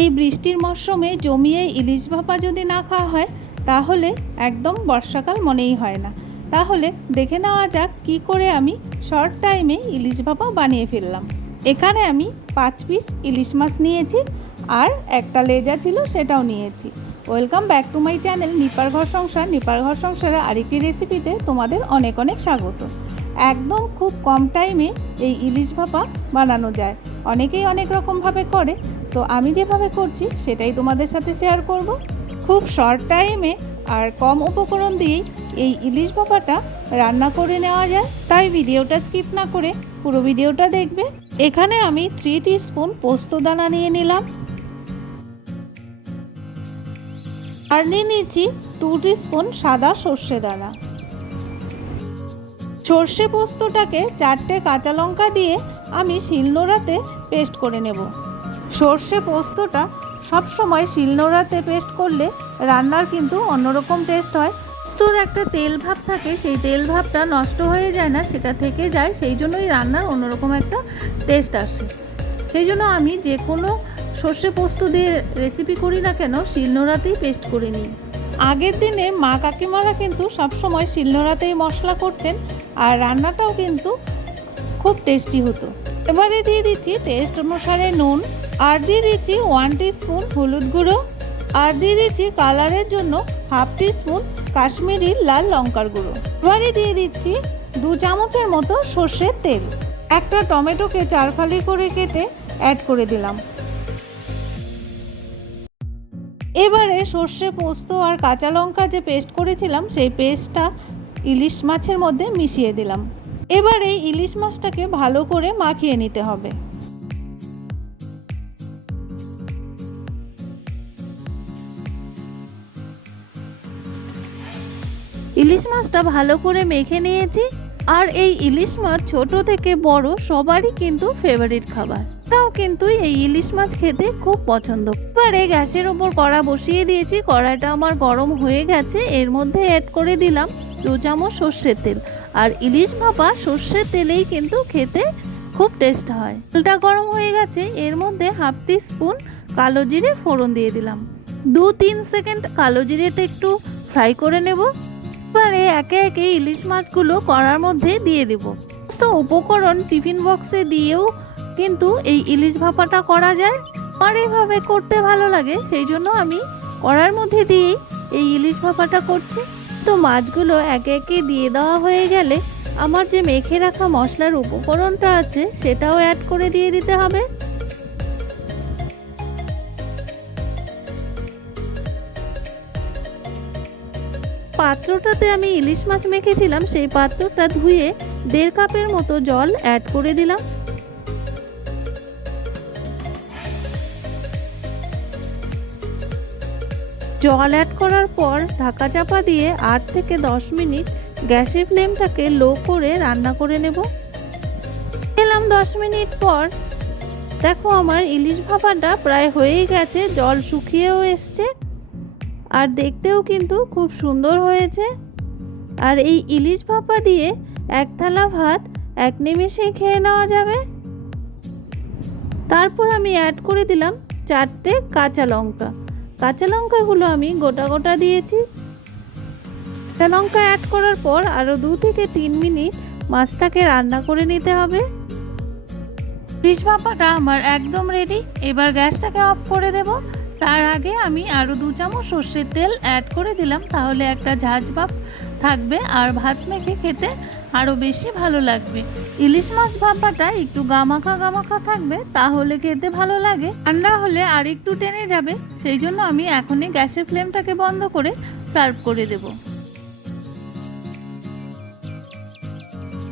এই বৃষ্টির মরশুমে জমিয়ে ইলিশ ভাপা যদি না খাওয়া হয়, তাহলে একদম বর্ষাকাল মনেই হয় না। তাহলে দেখে নেওয়া যাক কি করে আমি শর্ট টাইমে ইলিশ ভাপা বানিয়ে ফেললাম। এখানে আমি পাঁচ পিস ইলিশ মাছ নিয়েছি আর একটা লেজা ছিল সেটাও নিয়েছি। Welcome back to my channel নিপার ঘর সংসার। নিপার ঘর সংসারের আরেকটি রেসিপিতে তোমাদের অনেক অনেক স্বাগত। একদম খুব কম টাইমে এই ইলিশ ভাপা বানানো যায়। অনেকেই অনেক রকমভাবে করে তো আমি যেভাবে করছি, সেটাই তোমাদের সাথে শেয়ার করব। খুব শর্ট টাইমে আর কম উপকরণ দিয়েই এই ইলিশ ভাপাটা রান্না করে নেওয়া যায়। তাই ভিডিওটা স্কিপ না করে পুরো ভিডিওটা দেখবে। এখানে আমি থ্রি স্পুন পোস্তদানা নিয়ে নিলাম। আর নিয়ে নিয়েছি টু স্পুন সাদা সর্ষে দানা। সর্ষে পোস্তটাকে চারটে কাঁচা লঙ্কা দিয়ে আমি শিলনোড়াতে পেস্ট করে নেব। সর্ষে পোস্তটা সব সময় শিলনোড়াতে পেস্ট করলে রান্নার কিন্তু অন্যরকম টেস্ট হয়। পোস্তর একটা তেল ভাব থাকে, সেই তেল ভাবটা নষ্ট হয়ে যায় না, সেটা থেকে যায়, সেই জন্যই রান্নার অন্যরকম একটা টেস্ট আসে। সেই জন্য আমি যে কোনো সর্ষে পোস্ত দিয়ে রেসিপি করি না কেন, শিলনোড়াতেই পেস্ট করে নিই। আগের দিনে মা কাকিমারা কিন্তু সবসময় শিলনোড়াতেই মশলা করতেন আর রান্নাটাও কিন্তু খুব টেস্টি হতো। এবারে দিয়ে দিচ্ছি টেস্ট অনুসারে নুন আর দিয়ে দিচ্ছি ওয়ান স্পুন হলুদ গুঁড়ো। আর দিয়ে দিচ্ছি কালারের জন্য হাফ স্পুন কাশ্মীরি লাল লঙ্কার গুঁড়ো। এবারে দিয়ে দিচ্ছি দু চামচের মতো সর্ষের তেল। একটা টমেটোকে চার ফালি করে কেটে অ্যাড করে দিলাম। এবারে সর্ষে পোস্ত আর কাঁচা লঙ্কা যে পেস্ট করেছিলাম, সেই পেস্টটা ইলিশ মাছের মধ্যে মিশিয়ে দিলাম। এবারে ইলিশ মাছটাকে ভালো করে মাখিয়ে নিতে হবে। ইলিশ মাছটা ভালো করে মেখে নিয়েছি। আর এই ইলিশ মাছ ছোট থেকে বড় সবারই কিন্তু ফেভারিট খাবার। তাও কিন্তু এই ইলিশ মাছ খেতে খুব পছন্দ। এবারে গ্যাসের ওপর কড়া বসিয়ে দিয়েছি। কড়াটা আমার গরম হয়ে গেছে। এর মধ্যে অ্যাড করে দিলাম দু চামচ সর্ষের তেল। আর ইলিশ ভাপা সর্ষের তেলেই কিন্তু খেতে খুব টেস্ট হয়। তেলটা গরম হয়ে গেছে। এর মধ্যে হাফ টি স্পুন কালো জিরে ফোড়ন দিয়ে দিলাম। দু তিন সেকেন্ড কালো জিরেটা একটু ফ্রাই করে নেব। এবারে একে একে ইলিশ মাছগুলো কড়ার মধ্যে দিয়ে দেব। সমস্ত উপকরণ টিফিন বক্সে দিয়েও কিন্তু এই ইলিশ ভাপাটা করা যায় আর এইভাবে করতে ভালো লাগে, সেই জন্য আমি কড়ার মধ্যে দিয়েই এই ইলিশ ভাপাটা করছি। তো মাছগুলো একে একে দিয়ে দেওয়া হয়ে গেলে আমার যে মেখে রাখা মশলার উপকরণটা আছে সেটাও অ্যাড করে দিয়ে দিতে হবে। পাত্রটাতে আমি ইলিশ মাছ মেখেছিলাম, সেই পাত্রটা ধুয়ে দেড় কাপের মতো জল অ্যাড করে দিলাম। জল অ্যাড করার পর ঢাকা চাপা দিয়ে আট থেকে দশ মিনিট গ্যাসের ফ্লেমটাকে লো করে রান্না করে নেব। এলাম দশ মিনিট পর, দেখো আমার ইলিশ ভাপাটা প্রায় হয়েই গেছে, জল শুকিয়েও এসছে। আর দেখতেও কিন্তু খুব সুন্দর হয়েছে। আর এই ইলিশ ভাপা দিয়ে এক থালা ভাত এক নিমেষেই খেয়ে নেওয়া যাবে। তারপর আমি অ্যাড করে দিলাম চারটে কাঁচা লঙ্কা। কাঁচা লঙ্কাগুলো আমি গোটা গোটা দিয়েছি। কাঁচা লঙ্কা অ্যাড করার পর আরও দু থেকে তিন মিনিট মাছটাকে রান্না করে নিতে হবে। ফিশ ভাপাটা আমার একদম রেডি এবার গ্যাসটাকে অফ করে দেব। তার আগে আমি আরও দু চামচ সর্ষের তেল অ্যাড করে দিলাম, তাহলে একটা ঝাঁঝ ভাপ থাকবে আর ভাত মেখে খেতে আরও বেশি ভালো লাগবে। ইলিশ মাছ ভাপাটা একটু গামাখা গামাখা থাকবে, তাহলে খেতে ভালো লাগে। ঠান্ডা হলে আর একটু টেনে যাবে, সেই জন্য আমি এখনই গ্যাসের ফ্লেমটাকে বন্ধ করে সার্ভ করে দেব।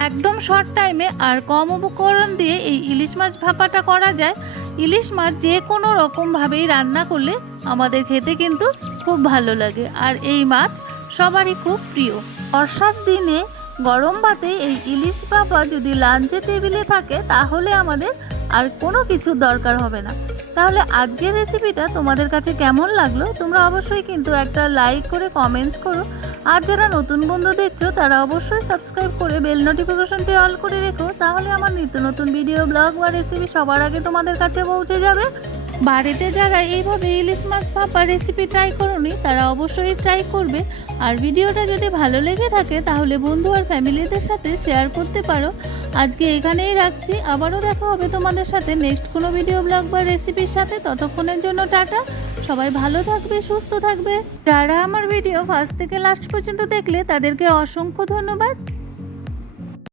একদম শর্ট টাইমে আর কম উপকরণ দিয়ে এই ইলিশ মাছ ভাপাটা করা যায়। ইলিশ মাছ যে কোনো রকমভাবেই রান্না করলে আমাদের খেতে কিন্তু খুব ভালো লাগে। আর এই মাছ সবারই খুব প্রিয়। বর্ষার দিনে গরম ভাতে এই ইলিশ বাবা যদি লাঞ্চে টেবিলে থাকে, তাহলে আমাদের আর কোনো কিছুর দরকার হবে না। তাহলে আজকের রেসিপিটা তোমাদের কাছে কেমন লাগল? তোমরা অবশ্যই কিন্তু একটা লাইক করে কমেন্টস করো। আর যারা নতুন বন্ধু দেখছ, তারা অবশ্যই সাবস্ক্রাইব করে বেল নোটিফিকেশনটি অল করে রেখো। তাহলে আমার নিত্য নতুন ভিডিও ব্লগ বা রেসিপি সবার আগে তোমাদের কাছে পৌঁছে যাবে। বাড়িতে যারা এইভাবে ইলিশ মাছ ভাপা রেসিপি ট্রাই করনি, তারা অবশ্যই ট্রাই করবে। আর ভিডিওটা যদি ভালো লেগে থাকে, তাহলে বন্ধু আর ফ্যামিলিদের সাথে শেয়ার করতে পারো। আজকে এখানেই রাখছি। আবারও দেখা হবে তোমাদের সাথে নেক্সট কোনো ভিডিও ব্লগ বা রেসিপির সাথে। ততক্ষণের জন্য টাটা। সবাই ভালো থাকবে, সুস্থ থাকবে। যারা আমার ভিডিও ফার্স্ট থেকে লাস্ট পর্যন্ত দেখলে, তাদেরকে অসংখ্য ধন্যবাদ।